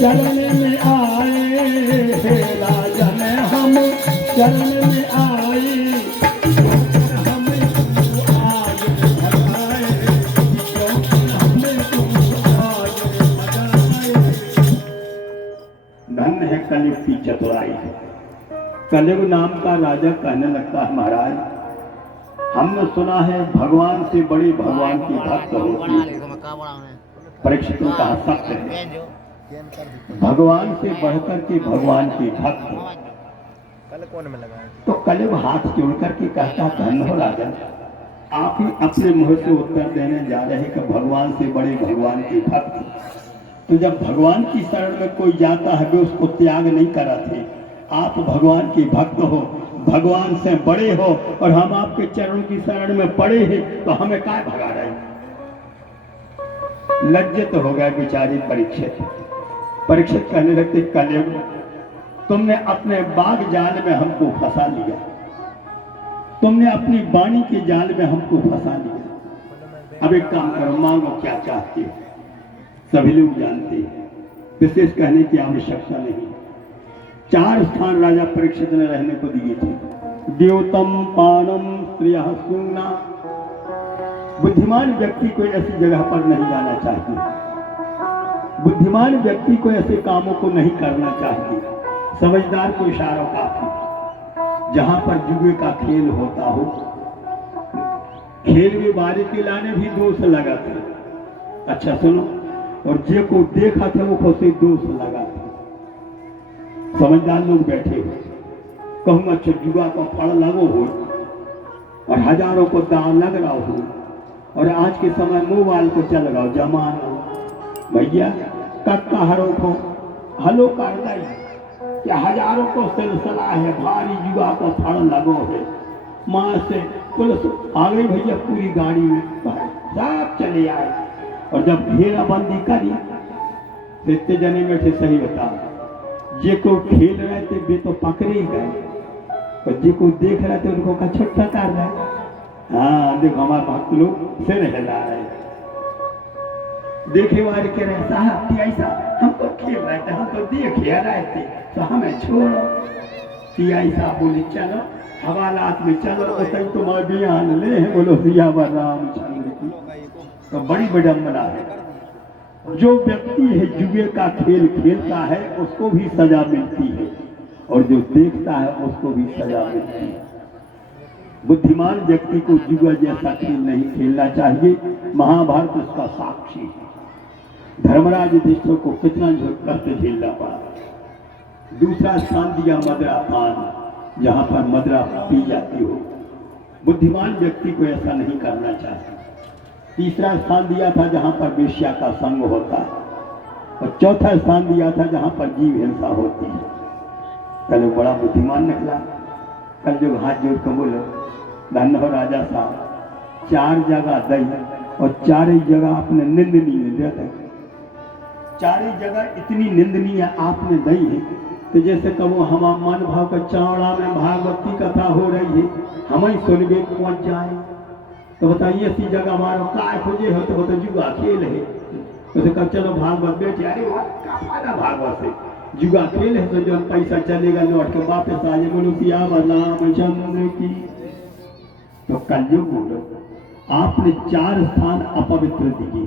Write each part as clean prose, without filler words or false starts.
चरण में आए हे राजन हम चरण में आए हमें तू आज भगाए हमें तू आज भगाए। धन्य है कलयुग की चतुराई। कलयुग नाम का राजा कहने लगता है महाराज हमने सुना है भगवान से बड़ी भगवान की भक्त होती है। परीक्षित ने कहा सत्य है, भगवान से बढ़कर के भगवान की भक्त। तो कलयुग हाथ जोड़ करके कहता धन्य हो राजन, आप ही अपने मुंह से उत्तर देने जा रहे कि भगवान से बड़े भगवान की भक्त। तो जब भगवान की शरण में कोई जाता है वे उसको त्याग नहीं कराते। आप भगवान के भक्त हो, भगवान से बड़े हो और हम आपके चरण की शरण में पड़े हैं तो हमें क्या भगा रहे। लज्जित हो गए बेचारे परीक्षित। परीक्षित कहने लगते कलयुग तुमने अपने बाग जाल में हमको फंसा लिया, तुमने अपनी वाणी के जाल में हमको फंसा लिया। अब एक काम करो, मांगो क्या चाहते हो, सभी लोग जानते हैं, विशेष कहने की आवश्यकता नहीं। 4 स्थान राजा परीक्षित ने रहने को दिए थे। द्योतम पानम स्त्रियः सुना। बुद्धिमान व्यक्ति को ऐसी जगह पर नहीं जाना चाहिए, बुद्धिमान व्यक्ति को ऐसे कामों को नहीं करना चाहिए। समझदार को इशारा काफी। जहां पर जुए का खेल होता हो, खेल में बारी के लाने भी दोष लगा थे। अच्छा सुनो, और जे को देखा था वो खुद दोष लगा था। समझदार लोग बैठे हो, कहूँगा अच्छा जुआ को फल लगो हो और हजारों को दाम लग रहा हो और आज के समय मोबाइल को चल रहा हो जमाना भैया कक्का हरो को हलो कर दई क्या हजारों को सिलसिला है, भारी जुआ को फल लगो है। माँ से पुलिस आ गई भैया पूरी गाड़ी में, सब चले आए और जब घेराबंदी करी देखते जने में से सही बता जे को खेल रहे थे वे तो पकड़े ही गए और जे को देख रहे थे उनको का छुट्टा कर रहे। हाँ देखो हमारे भक्त लोग सिर हिला रहे, देखे वाले कह रहे साहब ऐसा हम तो खेल रहे थे, हम तो देख रहे थे तो हमें छोड़ो। सियाई साहब बोली चलो हवालात में चलो तो तुम्हारे बयान ले बोलो सियावर रामचंद्र की। तो बड़ी विडंबना है। जो व्यक्ति है जुए का खेल खेलता है उसको भी सजा मिलती है और जो देखता है उसको भी सजा मिलती है। बुद्धिमान व्यक्ति को जुआ जैसा खेल नहीं खेलना चाहिए। महाभारत उसका साक्षी है। धर्मराज युधिष्ठिर को कितना कष्ट झेलना पड़ा। दूसरा स्थान दिया मदरा पान, जहां पर मदरा पी जाती हो। बुद्धिमान व्यक्ति को ऐसा नहीं करना चाहिए। तीसरा स्थान दिया था जहां पर वेश्या का संग होता है और चौथा स्थान दिया था जहां पर जीव हिंसा होती है। कल बड़ा बुद्धिमान निकला। कल जो हाथ जोड़ कर बोलो धन्य हो राजा साहब, 4 जगह दई और 4 जगह आपने निंदनीय दे दी। 4 जगह इतनी निंदनीय आपने दई है तो जैसे कहो हम मन भाव का चावड़ा में भागवत की कथा हो रही है, हम ही सुनबे पहुंच जाए तो बताइए ऐसी जगह हमारा काय खोजे हो तो बता जुआ खेल है तो कब चलो भागवत बैठे। अरे क्या फायदा भागवत से, जुआ खेल है तो जो पैसा चलेगा लौट के वापस आ जाए। बोलो सियावर रामचंद्र की। तो कलयुग बोलो आपने 4 स्थान अपवित्र दिए,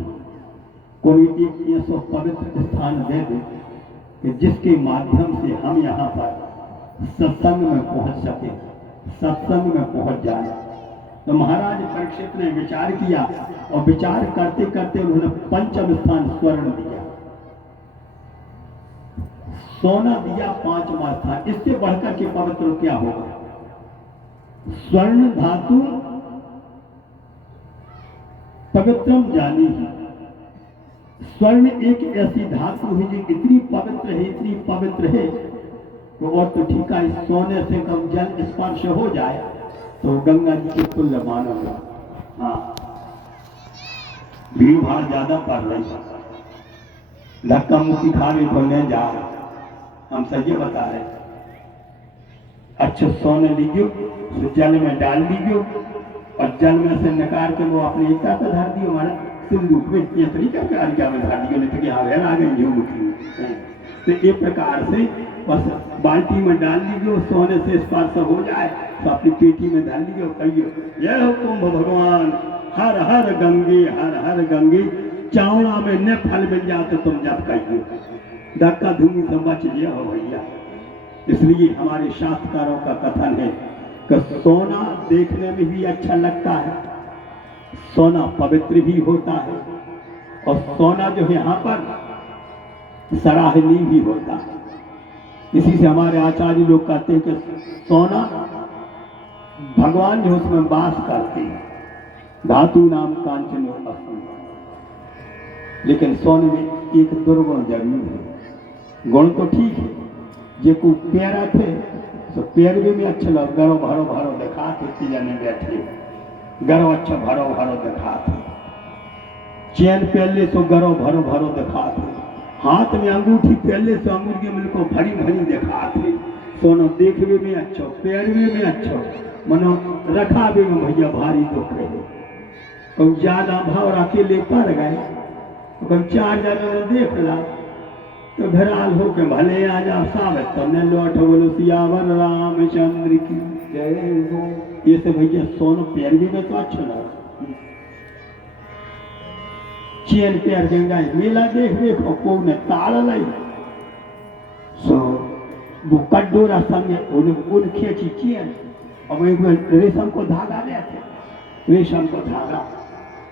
कोई एक ऐसा पवित्र स्थान दे दे कि जिसके माध्यम से हम यहाँ पर सत्संग में पहुंच सके, सत्संग में पहुंच जाए। तो महाराज परीक्षित ने विचार किया और विचार करते करते उन्होंने 5वां स्थान स्वर्ण दिया, सोना दिया 5वां स्थान। इससे बढ़कर के पवित्र क्या होगा। स्वर्ण धातु पवित्रम जानी ही। स्वर्ण एक ऐसी धातु है जो इतनी पवित्र है, इतनी पवित्र है तो और तो ठीक है, सोने से कम जल स्पर्श हो जाए तो गंगा जी के तुल्य मानोगा। हाँ भीड़ भाड़ ज्यादा पड़ रही, धक्का मुक्की खा रही तो ले जा रहे, हम सही बता रहे। अच्छा सोने लीजिए जल में डाल दीजिए और जल में से निकाल के वो अपने एकता पर धर दियो। हमारा सिंदूक में तरीका क्या में धर दियो, नहीं तो यहाँ आ गई मुखी तो ये प्रकार से बस बाल्टी में डाल लीजिए, सोने से स्पर्श हो जाए तो अपनी पेटी में डाल लीजिए और कहिए यह कुंभ भगवान हर हर गंगे, हर हर गंगे। चावड़ा में न फल मिल जाए तो तुम जब कहिए धक्का धूमि से बच गया हो भैया। इसलिए हमारे शास्त्रकारों का कथन है कि सोना देखने में भी अच्छा लगता है, सोना पवित्र भी होता है, और सोना जो है यहाँ पर सराहनीय भी होता है। इसी से हमारे आचार्य लोग कहते हैं कि सोना भगवान जो उसमें वास करते हैं, धातु नाम कांचन अस्तु। लेकिन सोने में एक दुर्गुण जरूर है। गुण तो ठीक है, जे को प्यारा थे तो पैरवे में अच्छा लग, गरो भरो भरो दिखा थे, चीजा में बैठे गरो अच्छा भरो भरो दिखा थे, चैन पहले तो गरो भरो भरो दिखा थे, हाथ में अंगूठी पहले से अंगूठी में को भरी भरी दिखा थे। सोना देखने में अच्छा, पैरवे में अच्छा, मनो रखावे में भैया भारी दुख है। कब ज्यादा भाव रखे ले पड़ गए, कब 4 जनों ने देख ला तो घराल हो के भले आ जा साबित तुमने लौट बोलो सियावर रामचंद्र की जय हो। ये से भैया सोना पैरवी में तो अच्छा लगा, चैन पैर गंगाई मेला देख देखो को ने ताल लाई सो वो कड्डोरा संगे उन खींची चैन और वही रेशम को धागा लेते, रेशम को धागा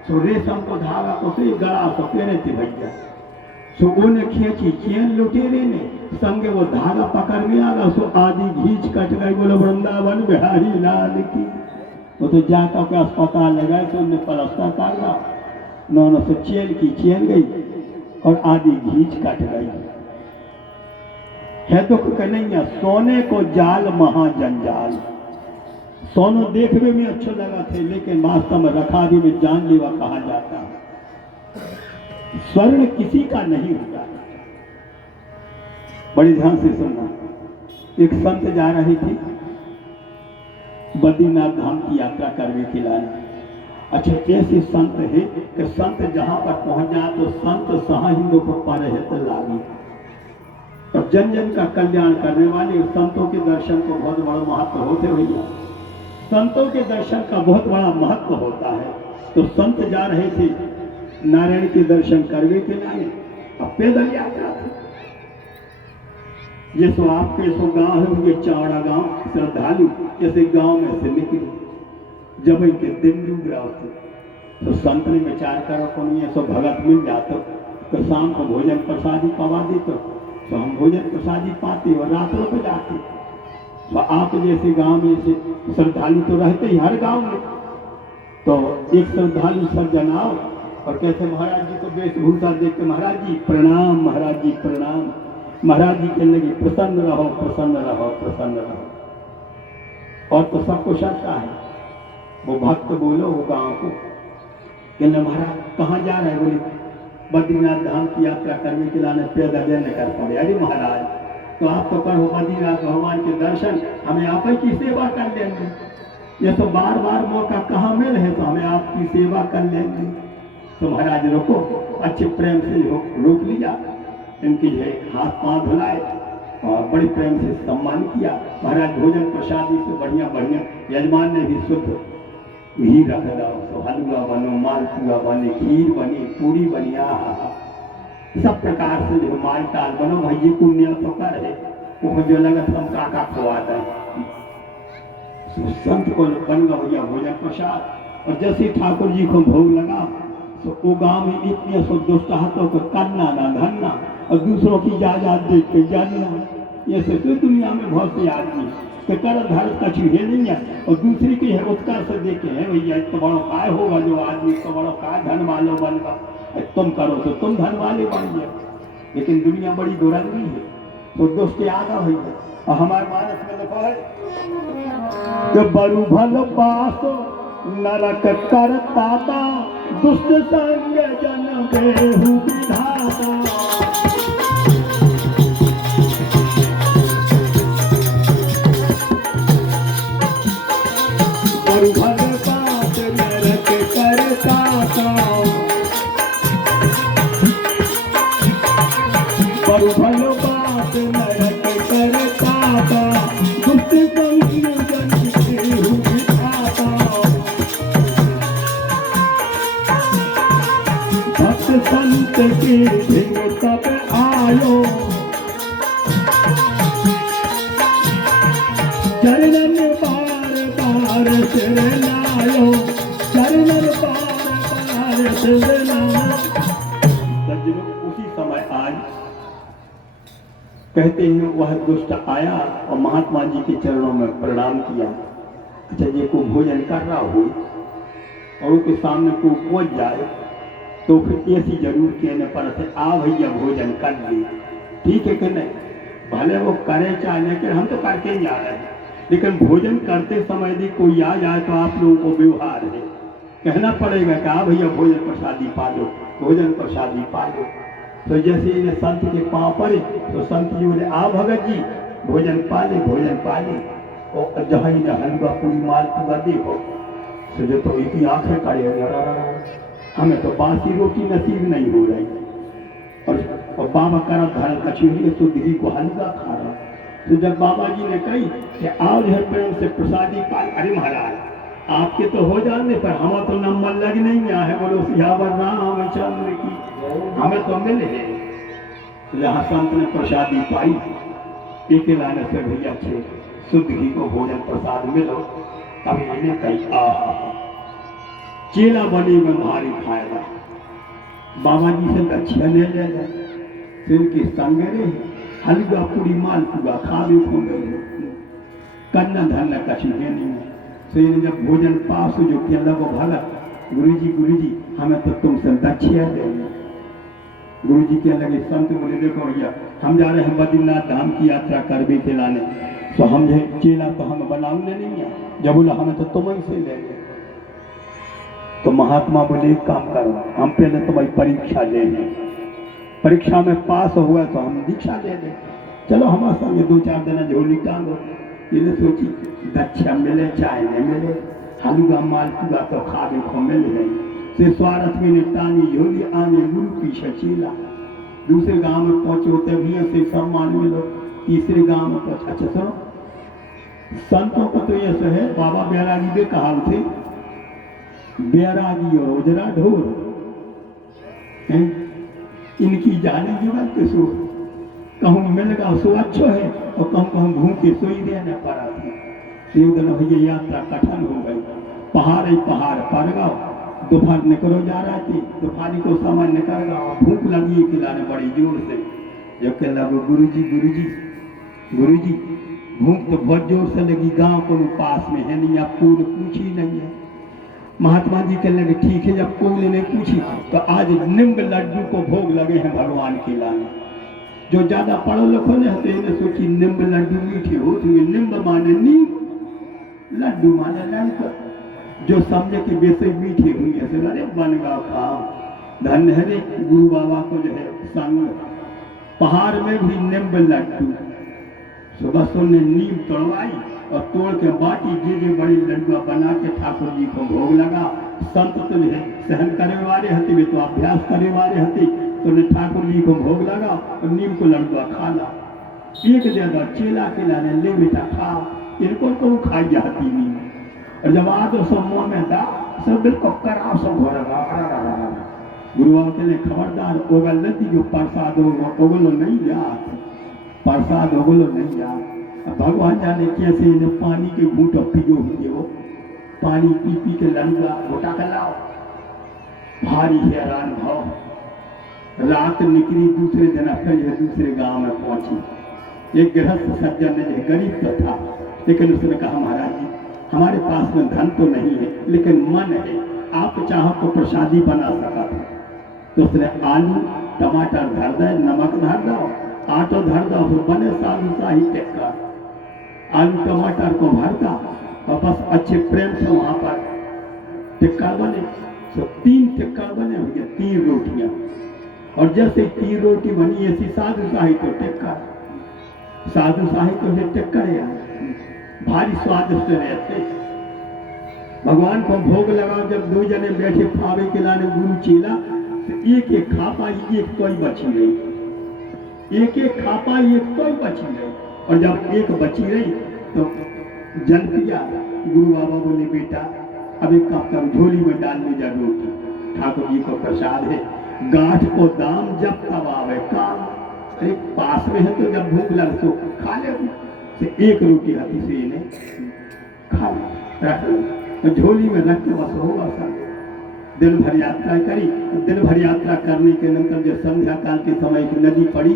सो रेशम को धागा को से गला तो पहने थे भैया। सो उन्हें खींची चैन लुटेरे ने संगे वो धागा पकड़ में आ गया, सो आदि घींच कट गई। बोलो वृंदावन बिहारी लाल की। वो तो जाकर के अस्पताल लगाए तो उन्हें पलस्तर कर रहा, नौनो से चैन की चैन गई और आदि घींच कट गई। है दुख का नहीं है, सोने को जाल महाजंजाल। सोनो देखने में अच्छा लगा थे लेकिन वास्तव में रखावी में जानलेवा कहा जाता है। स्वर्ण किसी का नहीं होता। बड़ी ध्यान से सुनना, एक संत जा रही थी बद्रीनाथ धाम की यात्रा करने के लिए। अच्छा ऐसे संत है कि संत जहां पर पहुंच जाए तो संत सहाहिंदों को पर है तो लागी। और जन जन का कल्याण करने वाले संतों के दर्शन को बहुत बड़ा महत्व होते भैया, संतों के दर्शन का बहुत बड़ा महत्व होता है। तो संत जा रहे थे नारायण के दर्शन करने के लिए, अब पैदल यात्रा थी। ये सो आपके सो गांव है, ये चावड़ा गांव श्रद्धालु जैसे गांव में से निकले, जब इनके दिन डूब रहा थे तो संत ने विचार करो कौन ये सो भगत मिल जाते तो शाम को भोजन प्रसादी पवा देते तो हम भोजन प्रसादी पाते और रातों को जाते। तो आप जैसे गांव में से श्रद्धालु तो रहते ही हर गांव में। तो एक श्रद्धालु सज्जन आओ और कहते महाराज जी को वेशभूषा देख के महाराज जी प्रणाम, महाराज जी प्रणाम। महाराज जी कहने लगे प्रसन्न रहो प्रसन्न रहो प्रसन्न रहो। और तो सबको शंका है, वो भक्त बोलो वो गांव को कहने महाराज कहाँ जा रहे हैं? बोले बद्रीनाथ धाम की यात्रा करने के लिए पैदल न कर पाए। अरे महाराज तो आप तो करो बद्रीनाथ भगवान के दर्शन, हमें आप ही की सेवा कर लेंगे। ये तो बार बार मौका कहाँ मिल है तो हमें आपकी सेवा कर लेंगे। तो महाराज रोको, अच्छे प्रेम से रोक लिया, इनकी हाथ पांव धुलाए और बड़े प्रेम से सम्मान किया। महाराज भोजन प्रसादी से बढ़िया बढ़िया, यजमान ने भी शुद्ध घी रख दो, तो हलवा बनो, मालपुआ बने, खीर बनी, पूरी बनी, सब प्रकार से जो माल टाल बनो भाई पुण्य तो कर है वो जो लगत हम काका खुआता है। संत को बन गया भैया भोजन प्रसाद। और जैसे ठाकुर जी को भोग लगा तो वो गाँव में इतने सो दुष्ट हाथों को करना ना धरना और दूसरों की जायदाद देख के जानना। ये से तो दुनिया में बहुत से आदमी के कर धर कछु है नहीं है और दूसरी की है उत्कार से देखे है भैया तो बड़ो काय होगा जो आदमी तो बड़ो काय धन वालों बनगा, तुम करो तो तुम धन वाले बन गए। लेकिन दुनिया बड़ी दुरंगी है तो दोस्त याद आ भैया। और हमारे मानस में लिखा है कि बरु भल पास नरक करता दुष्ट संग जन बेहु विधाता। बरु भल पास नरक करता, बरु भल पास की धिंग तब आयो, चरणन बार बार सिर नायो, चरणन बार बार सिर नायो। सज्जनों, उसी समय आज कहते हैं वह दुष्ट आया और महात्मा जी के चरणों में प्रणाम किया। अच्छा, ये को भोजन कर रहा हो और उसके सामने को पहुंच जाए तो फिर ऐसी जरूर कहने पड़ते, आ भैया भोजन कर ले, ठीक है कि नहीं? भले वो करे चाहे, लेकिन हम तो करके ही जा रहे हैं। लेकिन भोजन करते समय यदि कोई आ जाए तो आप लोगों को व्यवहार है, कहना पड़ेगा कि आ भैया भोजन प्रसादी पा लो, भोजन प्रसादी पा लो। तो जैसे इन्हें संत के पाँव पड़े तो संत जी बोले, आ भगत जी भोजन पा ले, भोजन पा ले। और जहाँ इन्हें हलवा पूरी माल पूरा देखो तो जो तो एक ही आंखें काढ़े, हमें तो बासी रोटी नसीब नहीं हो रही। और बाबा करा धर्म कचौरी तो दीदी को हलवा खा रहा। तो जब बाबा जी ने कही कि आओ जो प्रेम से प्रसादी पाल, अरे महाराज आपके तो हो जाने पर हमें तो नंबर लग नहीं गया है, बोलो सियावर रामचंद्र की, हमें तो मिले हैं। जहाँ संत ने प्रसादी पाई, एक लाने से भैया छे शुद्ध घी को भोजन प्रसाद मिलो, तब इन्हें कही आ चेला बनी में भारी खाएगा। बाबा जी से लक्ष्य ले ले उनके संग रहे, हलवा पूरी माल पूरा खावे खोगे करना धरना कछु है नहीं। तो जब भोजन पास हो जो केला को भागा, गुरु जी हमें तो तुमसे दक्षिणा देंगे। गुरु जी के लगे संत बोले, देखो भैया हम जा रहे हैं बद्रीनाथ धाम की यात्रा करवे के लाने, तो हम जो चेला तो हम बनाने नहीं है। जब बोला हमें तो तुम से लेंगे। तो महात्मा बोले एक काम करो, हम पहले तुम्हारी परीक्षा ले लें, परीक्षा में पास हुआ तो हम दीक्षा ले लें। चलो हमारे संगे 2-4 दिन झोली टांगो। ये सोची दक्षा मिले चाहे नहीं मिले, हलवा माल पूरा तो खावे को मिल गई। से स्वार्थ में ने टांगी झोली, आने गुरु पीछे चेला। दूसरे गांव में पहुंचे होते भी से सम्मान मिलो। तीसरे गांव में पहुंचे। अच्छा सुनो, संतों को तो ऐसे है, बाबा बैरागी भी कहा थे, बैरागी और ओजरा ढोर इनकी जाने जीवन के सो कहूँ मिलगा सो अच्छो है और कहूँ भूखे सोई देने पड़ा थी। एक दिन भैया यात्रा कठिन हो गई, पहाड़ ही पहाड़ पर गाओ, दोपहर निकलो जा रहा थी, दोपहरी को समय निकल गया, भूख लगी खिलाने बड़ी जोर से। जब कह लगो गुरु जी भूख तो बहुत जोर से लगी, गांव को पास में है नहीं, आप कोई पूछी नहीं है। महात्मा जी कहने लगे ठीक है, जब कोई ने पूछी तो आज निम्ब लड्डू को भोग लगे हैं भगवान के लाने। जो ज्यादा पढ़ो लिखो ने होते हैं सोची निम्ब लड्डू मीठे हो, तो निम्ब माने नीम, लड्डू माने लड्डू। जो समझे कि वैसे मीठे हुई ऐसे अरे बन गया खाओ। धन्य है गुरु बाबा को जो है संग, पहाड़ में भी निम्ब लड्डू। सुबह ने नीम तोड़वाई और तोड़ के बाटी जे बड़ी लड्डुआ बना के ठाकुर जी को भोग लगा। संत तो है सहन करे वाले हते, वे तो अभ्यास करे वाले हते, तो ने ठाकुर जी को भोग लगा और नीम को लड्डुआ खा ला। एक ज्यादा चेला के लाने ले बेटा खा, इनको तो खाई जाती नीम। और जब आ तो सब मुँह में दा सब बिल्कुल करा सब घर गुरु बाबा के लिए खबरदार ओगल लेती जो प्रसाद ओगलो नहीं जा, प्रसाद ओगलो नहीं जा। भगवान जाने कैसे इन्हें पानी के घूंट पियो हुए हो, पानी पी पी के लड़ुआ घोटा कर लाओ। भारी हैरान भाव, रात निकली, दूसरे दिन फिर दूसरे गांव में पहुंची। एक गृहस्थ सज्जन ने गरीब तो था, लेकिन उसने कहा महाराज जी हमारे पास में धन तो नहीं है लेकिन मन है, आप चाहो तो प्रसादी बना सका था। तो उसने आलू टमाटर धर दे, नमक धर दो, आटो धर दो, फिर बने सालू शाही टिक्का। आलू टमाटर को भरता और बस अच्छे प्रेम से वहां पर टिक्का बने। तो 3 टिक्का बने हुए, 3 रोटियां। और जैसे 3 रोटी बनी ऐसी साधु शाही को टिक्का, साधु शाही को टिक्का यार भारी स्वादिष्ट रहते। भगवान को भोग लगाओ, जब 2 जने बैठे फावे के लाने गुरु चेला, तो एक खा पाई, एक कोई बची रही, एक खा पाई, एक कोई बची रही। और जब एक बची रही तो जल पिया। गुरु बाबा बोले बेटा अब एक कप झोली में डाल ली जा रोटी, ठाकुर जी को प्रसाद है। गांठ को दाम जब तब आवे काम। अरे पास में है तो जब भूख लग तो खा ले, से एक रोटी हाथी से इन्हें खा ले, झोली में रख के बस होगा सर। दिन भर यात्रा करी, दिन भर यात्रा करने के नंतर जब संध्या काल के समय की नदी पड़ी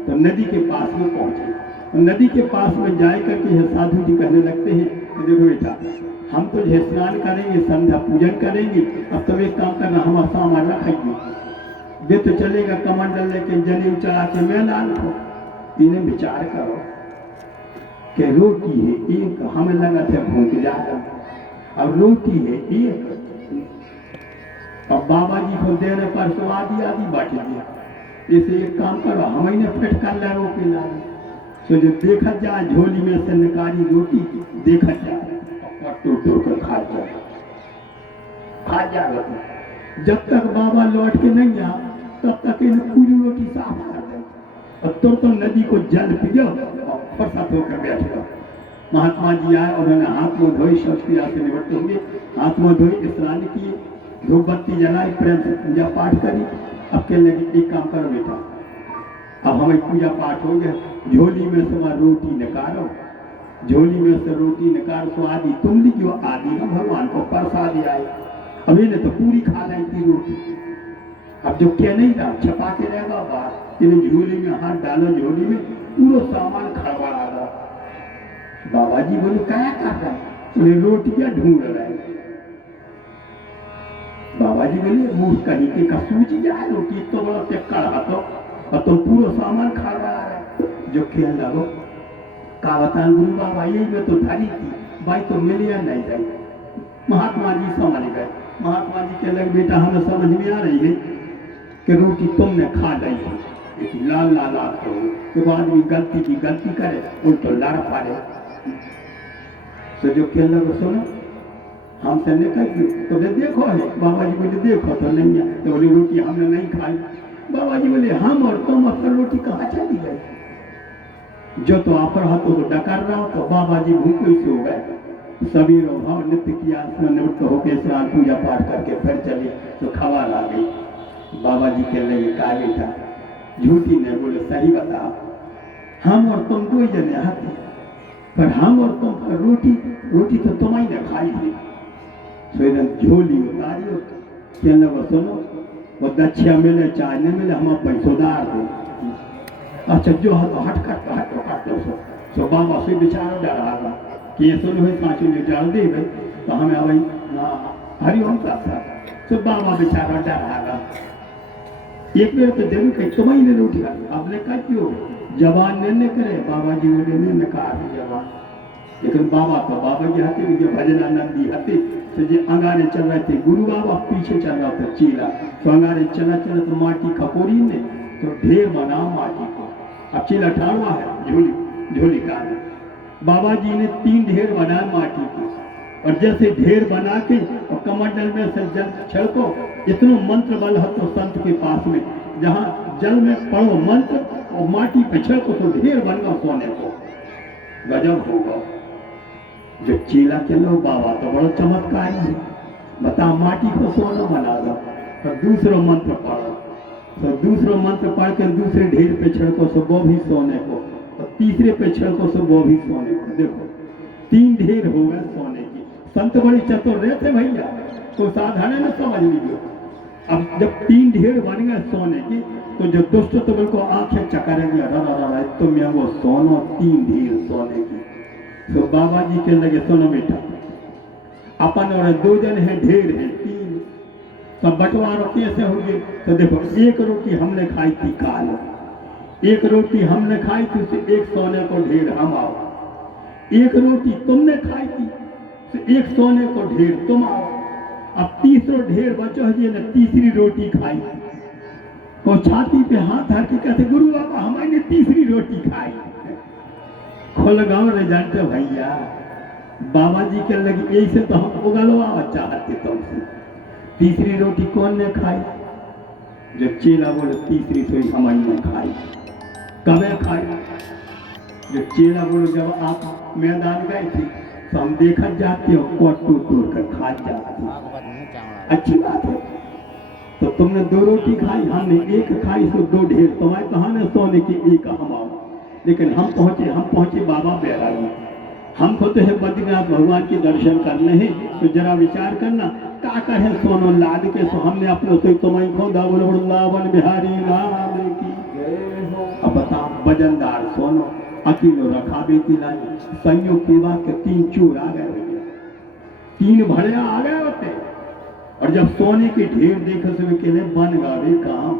तो नदी के पास में पहुंचे। नदी के पास में जाए करके यह साधु जी कहने लगते हैं कि देखो बेटा, हम तो ये स्नान करेंगे, संध्या पूजन करेंगे, अब तुम एक काम करना, हम सामान रखेंगे, वे तो चलेगा कमंडल लेके जनेऊ चढ़ा के मैदान को। इन्हें विचार करो कि रोटी है एक, हमें लगा था भूख जाकर, अब रोटी है एक, अब बाबा जी को देने पर तो आदि आदि बांट दिया। इसे एक काम करो, हम इन्हें फिट कर ला रोटी ला, तो जो देखा जाए झोली में से निकाली रोटी, देखा जाए और टोटो कर खा जा जब तक बाबा लौट के नहीं आ तब तक इन्हें पूरी रोटी साफ कर दे, और तो नदी को जल पियो और फरसत होकर बैठ गया। महात्मा जी आए, उन्होंने हाथ मुंह धोई, शौच क्रिया से निवृत्त होंगे, हाथ मुंह धोई, स्नान किए, धूप बत्ती जलाई, प्रेम से पूजा पाठ करी। अब कहने लगे एक काम करो बेटा, अब हमें पूजा पाठ हो गया, झोली में से रोटी निकालो, झोली में से रोटी निकाल तो आदि तुम लीजिए, आदि ना भगवान को प्रसाद आए। अभी ने तो पूरी खा लाई थी रोटी, अब जो क्या नहीं रहा छपा के रहेगा बाहर, इन्हें झोली में हाथ डालो, झोली में पूरा सामान खड़बड़ा रहा। बाबा जी बोले क्या कर रहा है, उन्हें रोटियां ढूंढ रहे हैं। बाबा जी बोले मुंह कहीं के का सूझ जाए, रोटी तो बड़ा चक्कर हाथों और तुम पूरा सामान खड़बड़ा रहे। जो खेल लगो का बता गुरु बाबा, यही में तो धरी थी भाई, तो मिले या नहीं जाए। महात्मा जी समझ गए, महात्मा जी के लगे बेटा हमें समझ में आ रही है कि रोटी तुमने खा ली है, लाल लाल आपको तो आदमी गलती की गलती करे उल्टो लड़ पारे। तो जो खेल लगो सुनो हमसे निकल गई, तो बोले देखो है, बाबा जी बोले देखो तो नहीं है, तो बोले रोटी हमने नहीं खाई। बाबा जी बोले हम और तुम अपना रोटी कहाँ चली गई, जो तो आप हाथों को डकार रहा हो, तो बाबा जी भूखे से हो गए। सभी भाव नित्य किया, निवृत्त होकर स्नान पूजा पाठ करके फिर चले तो खवा ला गई। बाबा जी के लगे का बेटा झूठी ने, बोले सही बता, हम और तुम दो जने हाथे, पर हम और तुम पर रोटी तो तुम्हारी ने खाई थी। झोली उतारी, कहने वो सुनो, वो दच्छिया मिले चाहे नहीं मिले, हम पैसोदार दे। अच्छा जो हट कर सो बाबा से बेचारा डरा कि ये सुन हुई पाँचों जो डाल दे भाई, तो हमें अभी हरिओम का था। तो बाबा बेचारा डरा एक बेर तो जरूर कही तुम्हारी ने रोटी खा, आपने कहा क्यों जवान ने करे, बाबा जी बोले ने कहा जवान, लेकिन बाबा तो बाबा जी हते जो भजनानंदी हते, तो जो अंगारे चल रहे थे, गुरु बाबा पीछे चल रहा था चीला, तो अंगारे चला चला तो माटी खपोरी ने तो ढेर बना माटी को। अब चीला ठाड़वा है झोली का, बाबा जी ने 3 ढेर बनाए माटी के, और जैसे ढेर बना के और कमंडल में से जल छिड़को, इतना मंत्र बल है तो संत के पास में, जहाँ जल में पढ़ो मंत्र और माटी पे छिड़को तो ढेर बनगा सोने को, गजब होगा। जो चीला के लो बाबा तो बड़ा चमत्कार है, बता माटी को सोना बना दो, और दूसरा मंत्र पढ़ो, तो दूसरा मंत्र पढ़ कर दूसरे ढेर पे छिड़को सो वो भी सोने को, और तीसरे पे छिड़को सो वो भी सोने को। देखो 3 ढेर हो गए सोने की। संत बड़ी चतुर रहते भैया, तो साधारण में समझ लीजिए। अब जब 3 ढेर बन गए सोने की, तो जो दुष्ट तो बिल्कुल आंखें चकरेंगे, तुम वो सोनो 3 ढेर सोने की। तो बाबा जी के लगे सुनो बेटा, अपन और 2 जन है, ढेर है 3, सब बंटवारो कैसे होंगे। तो देखो 1 रोटी हमने खाई थी काल, 1 रोटी हमने खाई थी, उसे 1 सोने को ढेर हम आओ, 1 रोटी तुमने खाई थी, तो 1 सोने को ढेर तुम आओ। अब तीसरा ढेर बचो है ने तीसरी रोटी खाई, तो छाती पे हाथ धर के कहते गुरु बाबा हमारे तीसरी रोटी खाई। खोल गाँव रे जानते भैया, बाबा जी के लगे यही से तो हम उगलवा चाहते तुमसे, तीसरी रोटी कौन ने खाई। जब चेला बोले तीसरी सोई हमारी ने खाई। कब खाई? जब चेला बोले जब आप मैदान गए थे तो हम देखा जाते हो कोट तोड़ कर खा जाते, अच्छी बात है। तो तुम तुमने 2 रोटी खाई, हमने 1 खाई, सो 2 ढेर। तुम्हारे कहा ना सोने की 1 हम आओ। लेकिन हम पहुंचे बाबा बैरागी। हमको तो है बद्रीनाथ भगवान के दर्शन करने हैं, तो जरा विचार करना का कहे सोनो लाद के। सो हमने अपने से तुम्हें खोदा बोलो वृंदावन बिहारी नाम की जय हो। अब बता वजनदार सोनो अकेलो रखा बेती लाई, संयोग के बाद के 3 चोर आ गए भैया, 3 भड़िया आ गए होते। और जब सोने के ढेर देखे से के लिए बन गावे काम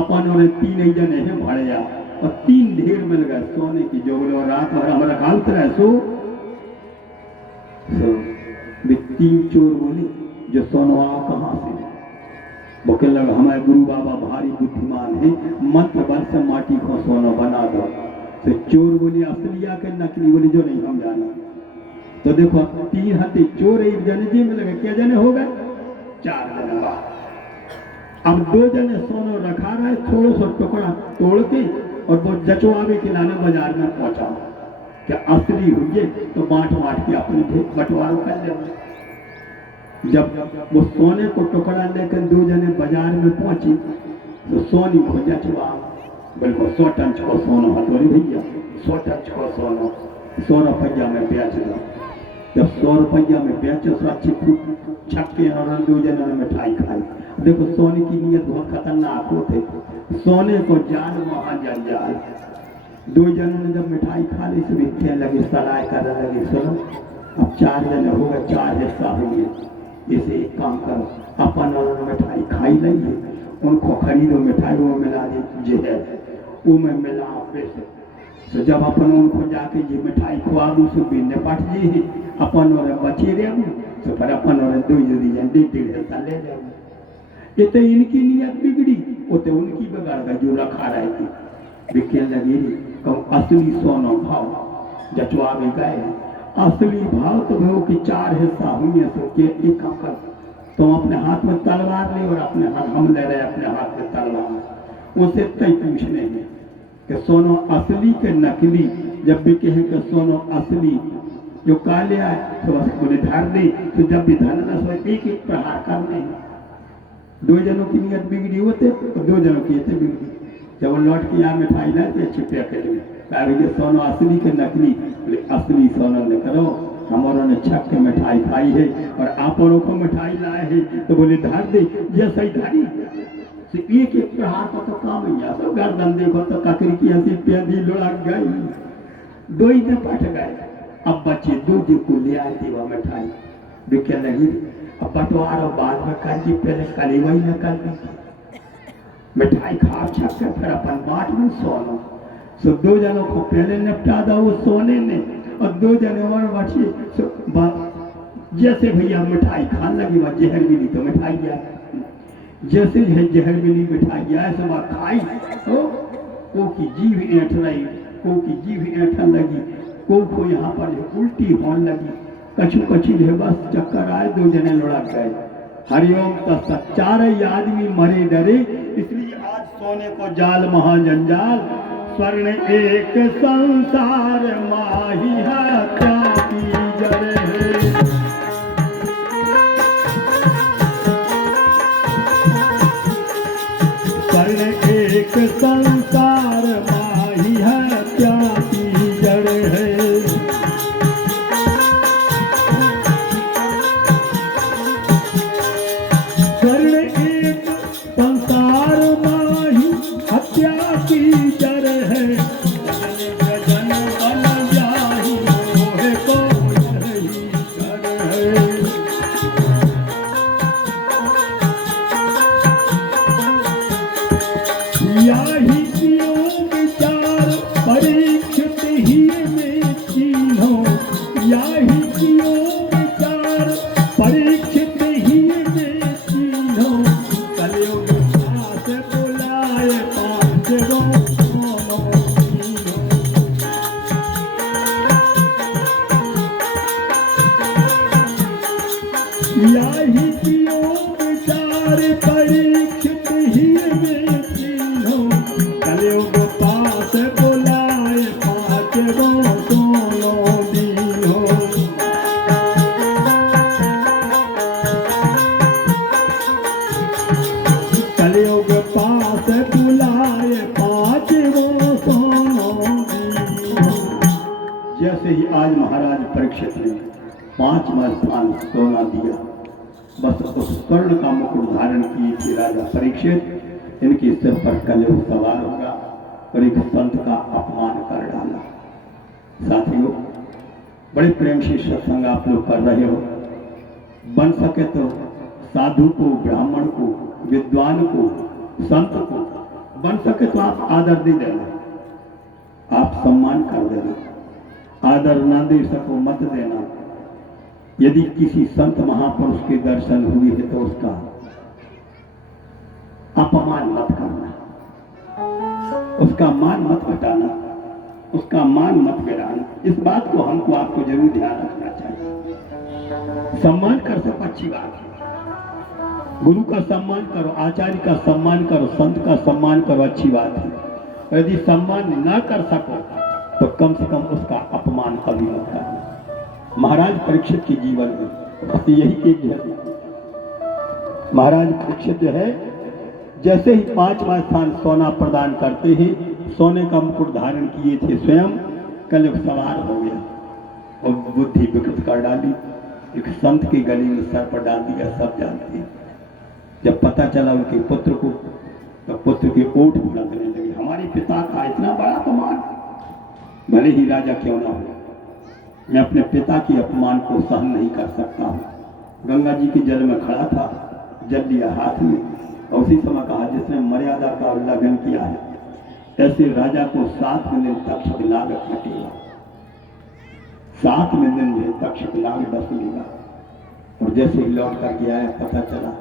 अपन और 3 जने हैं भड़िया और 3 ढेर मिल गए सोने की। जो बोलो रात भर हमारा हालत रहे सो 3 चोर बोले जो सोनो आ कहाँ से? वो कह लगा हमारे गुरु बाबा भारी बुद्धिमान है, मंत्र बल से माटी को सोना बना दो। तो चोर बोली असलिया के नकली बोली जो नहीं हम जाना। तो देखो 3 हते चोर 1 जने जी में लगे, क्या जने हो गए? 4 जने। अब 2 जने सोनो रखा रहे, थोड़ा सा टुकड़ा तोड़ के और वो जचवावे के लाने बाजार में पहुंचा। क्या असली हुई तो बांट के अपने बंटवारा कर ले। जब वो सोने को टुकड़ा लेकर 2 जने बाजार में पहुंची तो सोनी को जचवा बिल्कुल 100 टन को सोना हथौड़ी भैया 100 टन को सोना 100 रुपया में बेच दो। जब 100 रुपया में बेचो तो अच्छी छक्के और 2 जनों ने मिठाई खाई। देखो सोने की नीयत बहुत खतरनाक होते, सोने को जान महाजंजाल। 2 जनों ने जब मिठाई खा ली से खेलने लगे, सलाह करने लगे, सुनो अब 4 जने हो गए, 4 हिस्सा होंगे। इसे एक काम करो, अपन और मिठाई खाई लेंगे, उनको खरीदो मिठाई वो मिला दे जहर वो में मिला बेच। तो जब अपन उनको जाके ये मिठाई खुआ दू से भी निपट जी अपन और बचे रहे तो फिर अपन और 2 1.5 हिस्सा ले जाओ। ये तो इनकी नीयत बिगड़ी, वो तो उनकी बिगाड़ गई जो रखा रही थी। बिके लगी कहूँ असली सोनो भाव जचवा भी गए। असली भाव तो वो कि 4 हिस्सा होंगे। तो के एक काम कर, तुम अपने हाथ में तलवार ले और अपने हाथ हम ले रहे अपने हाथ में तलवार। उसे तय पूछने में कि सोनो असली के नकली। जब भी कहें कि सोनो असली जो काले आए तो बस बोले धर दे। तो जब भी धर न सो 1 प्रहार करने। 2 जनों की नीयत बिगड़ी होते तो 2 जनों की ये बिगड़ी। जब वो लौट के यहाँ मिठाई लाते अच्छे पैकेट में ये सोनो असली के नकली। असली सोनो ने करो हमारों ने छक के मिठाई खाई है और आपनों को मिठाई लाए है। तो बोले धर दे जैसा ही धरी से 1 प्रहार का तो काम ही है। सब गर्दन देखो तो ककरी की हंसी पेंदी लुढ़क गई। 2 ही पट गए। अब बच्चे 2 को ले आए थे वह मिठाई बिके लगी। अब बंटवारा बाद में कर दी, पहले कली वही न कर दी मिठाई खा छक के फिर अपन बांट में सोनो। सो 2 जनों को पहले निपटा दो वो सोने ने और 2 जने और बचे। जैसे भैया मिठाई खाने लगी वह जहर मिली तो मिठाई गया। जैसे जहर मिली मिठाई गया सब खाई तो को की जीभ ऐंठ रही, को की जीभ ऐंठन लगी, को यहाँ पर उल्टी होने लगी। कछु है बस चक्कर आए 2 जने लुढ़क गए। हरिओम तत्सत 4 आदमी मरे डरे। इसलिए आज सोने को जाल महाजंजाल। स्वर्ण एक संसार माही हत्या की जड़ है। स्वर्ण एक संसार माही हत्या की जड़ है। परीक्षित ने 5वां स्थान सोना दिया। बस उस स्वर्ण का मुकुट धारण किए थे राजा परीक्षित, इनके सिर पर कलयुग सवार होगा और एक संत का अपमान कर डाला। साथियों, बड़े प्रेम से सत्संग आप लोग कर रहे हो, बन सके तो साधु को, ब्राह्मण को, विद्वान को, संत को बन सके तो आप आदर दे देना, आप सम्मान कर देना। आदर ना दे सको मत देना। यदि किसी संत महापुरुष के दर्शन हुए है तो उसका अपमान मत करना, उसका मान मत घटाना, उसका मान मत गिराना। इस बात को हमको आपको जरूर ध्यान रखना चाहिए। सम्मान कर सको अच्छी बात है, गुरु का सम्मान करो, आचार्य का सम्मान करो, संत का सम्मान करो, अच्छी बात है। यदि सम्मान ना कर सको तो कम से कम उसका अपमान कभी मत करना। महाराज परीक्षित के जीवन में यही एक है। महाराज परीक्षित जो है, जैसे ही 5वां स्थान सोना प्रदान करते हैं, सोने का मुकुट धारण किए थे स्वयं, कलयुग सवार हो गया और बुद्धि विकृत कर डाली। एक संत के गले में सर पर डाल दिया, सब जानते हैं। जब पता चला उनके पुत्र को, तो पुत्र के ओठ फड़कने लगे। हमारे पिता का इतना बड़ा अपमान, भले ही राजा क्यों ना हो, मैं अपने पिता के अपमान को सहन नहीं कर सकता हूँ। गंगा जी के जल में खड़ा था, जल लिया हाथ में और उसी समय कहा, जिसने मर्यादा का उल्लंघन किया है ऐसे राजा को 7 दिन तक्षक नाग काटेगा। 7 दिन में तक्षक नाग डस लेगा। और जैसे ही लौट कर गया है, पता चला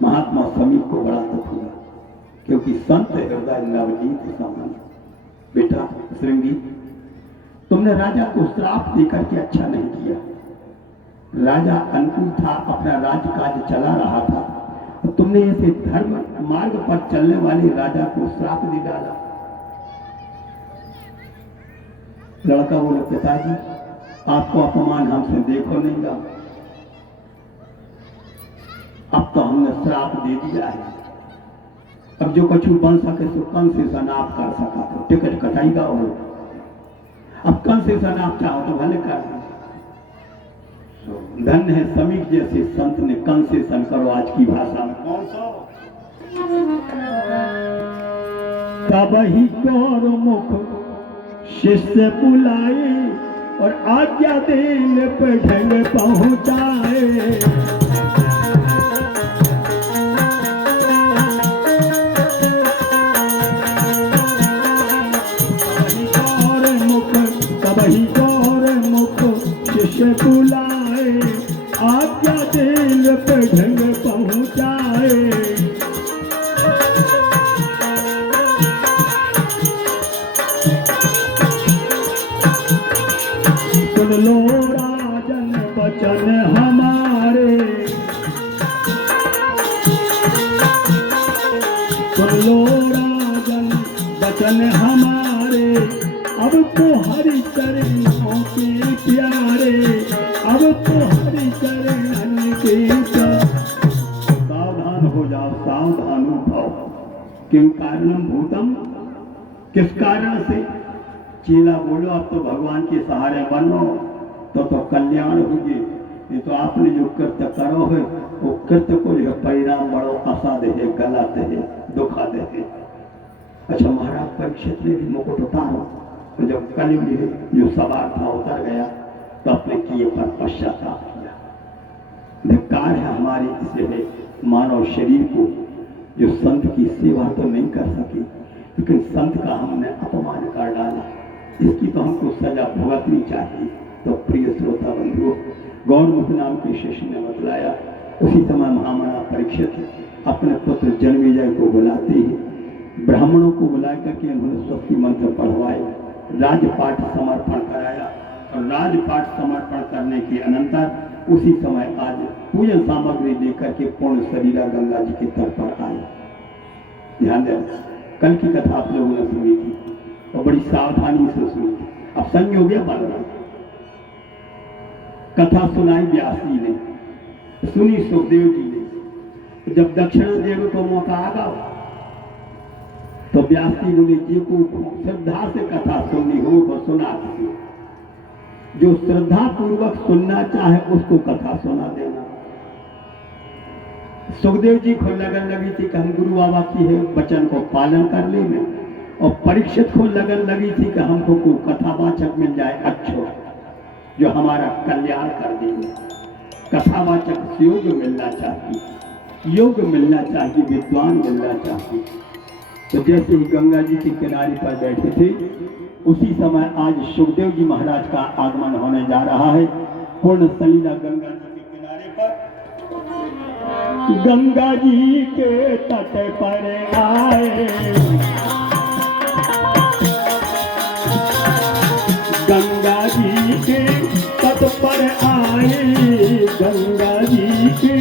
महात्मा समीप को बड़ा दुख हुआ, क्योंकि संत हृदय नवनीत समान। बेटा श्रृंगी, तुमने राजा को श्राप देकर के अच्छा नहीं किया। राजा अनुकूल था, अपना राजकाज चला रहा था, तो तुमने ऐसे धर्म मार्ग पर चलने वाले राजा को श्राप दे डाला। लड़का बोले, पिताजी आपको अपमान हमसे देखो नहीं गा, अब तो हमने श्राप दे दिया है। अब जो कछु बन सके सो कंसेशन आप कर सका तो टिकट कटाएगा वो। अब कंसेशन आप चाहो तो भले कर। धन्य है समीप जैसे संत ने कंसेशन करो आज की भाषा में। कौन सा? तब ही गौर मुख शिष्य बुलाए और आज्ञा देने पे ढंग पहुंचाए। तभी गौर मुख शिष्य बुलाए, आज्ञा देने पे ढंग पहुंचाए। सुन लो राजन वचन हमारे, सुन लो राजन वचन हमारे। अब तो हरि चरणों के प्यारे, अब तो हरि चरणों के प्यारे। सावधान हो जाओ, सावधान भव। किम कारणम भूतम, किस कारण से? चेला बोलो अब तो भगवान के सहारे बनो तो कल्याण होगी। ये तो आपने जो कृत्य करो है वो कृत्य को जो परिणाम बड़ो असाध्य है, गलत है, दुखद है। अच्छा, महाराज परीक्षित ने भी मुकुट उतारो, तो जब कलयुग जो सवार था उतर गया तो अपने किए पर पश्चाताप किया। धिक्कार है हमारे इसे है मानव शरीर को, जो संत की सेवा तो नहीं कर सके लेकिन संत का हमने अपमान कर डाला। इसकी तो हमको सजा भुगतनी चाहिए। तो प्रिय श्रोता बंधुओं, गौरमुख नाम के शिष्य ने बतलाया। उसी समय महामना परीक्षित अपने पुत्र जन्मेजय को बुलाते हैं, ब्राह्मणों को बुला करके उन्होंने स्वस्ति मंत्र पढ़वाए, राजपाठ समर्पण कराया और राजपाठ समर्पण करने के अनंतर उसी समय आज पूजन सामग्री लेकर के पूर्ण शरीरा गंगा जी के तट पर आए। ध्यान देना, कल की कथा आप लोगों ने सुनी थी और बड़ी सावधानी से सुनी थी। अब संयोग बन रहा, कथा सुनाई व्यास जी ने, सुनी सुखदेव जी ने। जब दक्षिणा देने को मौका आ गया तो व्यास जी बोले, जी को श्रद्धा से कथा सुननी हो वो सुना दीजिए। जो श्रद्धा पूर्वक सुनना चाहे उसको कथा सुना देना। सुखदेव जी को लगन लगी थी कि हम गुरु बाबा की है वचन को पालन कर ले में, और परीक्षित को लगन लगी थी कि हमको कोई कथावाचक मिल जाए अच्छो जो हमारा कल्याण कर देंगे। कथावाचक योग मिलना चाहिए, योग मिलना चाहिए, विद्वान मिलना चाहिए। तो जैसे ही गंगा जी के किनारे पर बैठे थे उसी समय आज सुखदेव जी महाराज का आगमन होने जा रहा है। पूर्ण सलीला गंगा जी के किनारे पर, गंगा जी के तट पर आए, गंगा जी के तट पर आए, गंगा जी के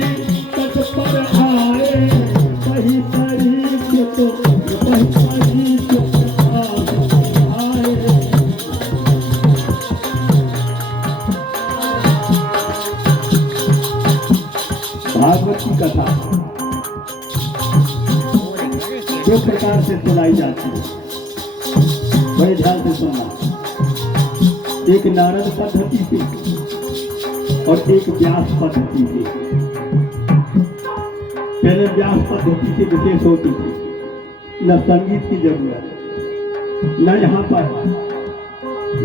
तट पर आए, सही सही तो सही सही तो आए। भागवत की कथा दो प्रकार से सुनाई जाती है, बड़े ध्यान से सुनना। एक नारद पद्धति से और एक व्यास पद्धति से। पहले व्यास पद्धति से विशेष होती थी, न संगीत की जरूरत, न यहाँ पर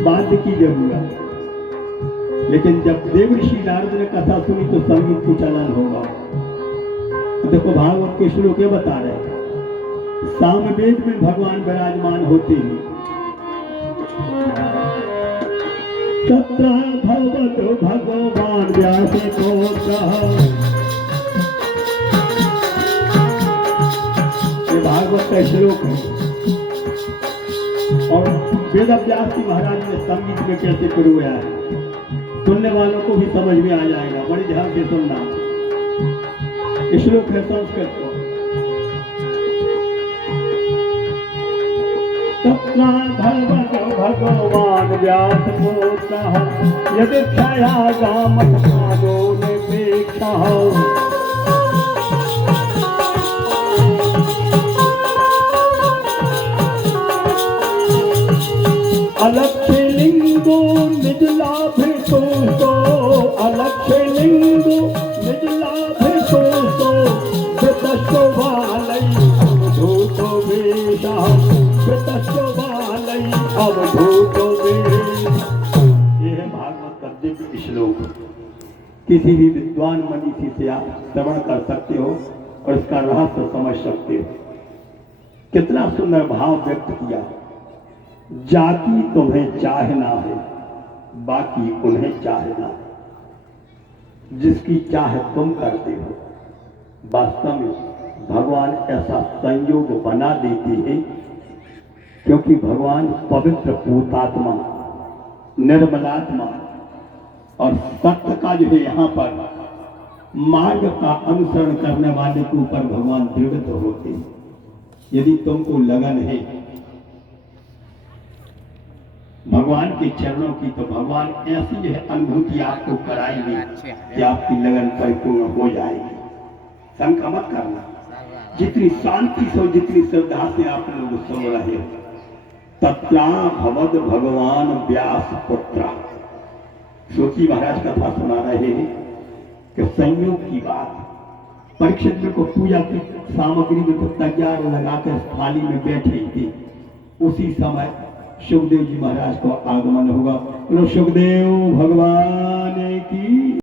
वाद्य की जरूरत। लेकिन जब देव ऋषि नारद ने कथा सुनी तो संगीत की चलन होगा। तो देखो भागवत के श्लोक ये बता रहे हैं, सामवेद में भगवान विराजमान होते हैं, तत्र भगवतो भगवान व्यासोऽग्रः। ये भागवत का श्लोक है। और वेद व्यास जी महाराज ने संगीत में कैसे पिरोया है, सुनने वालों को भी समझ में आ जाएगा। बड़ी ध्यान से सुनना। श्लोक है संस्कृत को, तत्र भगवतो भगवान व्यासोऽग्रः यदि क्षयागामः पादो निपेक्षः। अलक्ष्य लिंगो निज लाभे सोतो, अलक्ष्य लिंगो निज लाभे सोतो, कृतस्यो बालै अवधूतो वेशः, कृतस्यो बालै अवधूतो वेशः। ये है भागवत का दिव्य श्लोक। किसी भी विद्वान मनीषी से आप श्रवण कर सकते हो और इसका रहस्य समझ सकते हो। कितना सुंदर भाव व्यक्त किया। जाति तुम्हें चाहना है, बाकी उन्हें चाहना है। जिसकी चाह तुम करते हो, वास्तव में भगवान ऐसा संयोग बना देते हैं, क्योंकि भगवान पवित्र पूतात्मा, निर्मलात्मा और सत्य का जो है यहाँ पर मार्ग का अनुसरण करने वाले के ऊपर भगवान दृढ़ होते हैं। यदि तुमको लगन है भगवान के चरणों की, तो भगवान ऐसी जो है अनुभूति आपको कराएंगे कि आपकी लगन परिपूर्ण हो जाएगी। शंका मत करना। जितनी शांति से, जितनी श्रद्धा से आप लोग सुन रहे हो, तत्रा भवद भगवान व्यास पुत्र। सोची महाराज कथा सुना रहे हैं कि संयोग की बात। परीक्षित में को पूजा की सामग्री में तो तैयार लगाकर थाली में बैठे थे, उसी समय सुखदेव जी महाराज को आगमन होगा। बोलो सुखदेव भगवान की